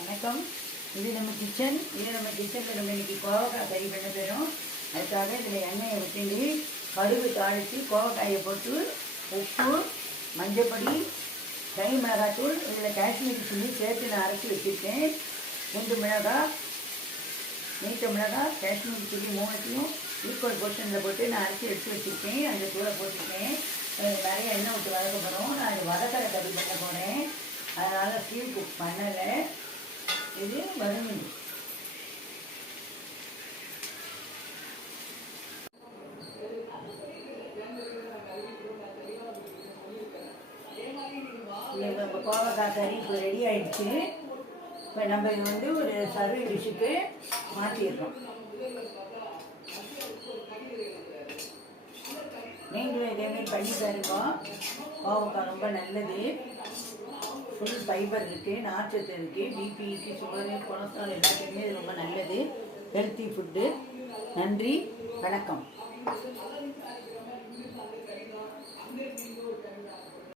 வணக்கம். இது நம்ம கிச்சன் இது நம்ம கிச்சனில் நம்ம இன்றைக்கி கோவக்காய் கறி பண்ண போகிறோம் அதுக்காக இதில் எண்ணெயை விட்டுண்டு கடுகு தாளித்து கோவக்காயை போட்டு உப்பு மஞ்சப்பொடி கை மிளகாத்தூள் இதில் காஷ்மீரி சொல்லி சேர்த்து நான் அரைச்சி வச்சுருக்கேன். குண்டு மிளகாய் நீட்ட மிளகாய் காஷ்மீரி சில்லி மூணுத்தையும் ஈக்குவல் போர்ஷனில் போட்டு நான் அரைச்சி எடுத்து வச்சுருக்கேன். அந்த தூளை போட்டிருக்கேன். நிறைய எண்ணெய் விட்டு வதக்க போகிறோம் நான் அது வதக்கரை கறி பண்ண போகிறேன் அதனால் ஸ்டீல் குக் பண்ணலை. இது வறுமீன் இப்போ கோவக்காய் கறி இப்போ ரெடி ஆயிடுச்சு. இப்போ நம்ம இது வந்து ஒரு சர்வீ டிஷ்ஷுக்கு மாற்றிடுறோம் நீங்களும் இதேமாரி பண்ணி பாருங்க. கோவக்காய் ரொம்ப நல்லது. ஃபுல் ஃபைபர் இருக்குது நார்ச்சத்து இருக்குது பிபிக்கு சுகரு கொலஸ்ட்ரால் எல்லாத்துக்குமே இது ரொம்ப நல்லது. ஹெல்த்தி ஃபுட்டு நன்றி வணக்கம்.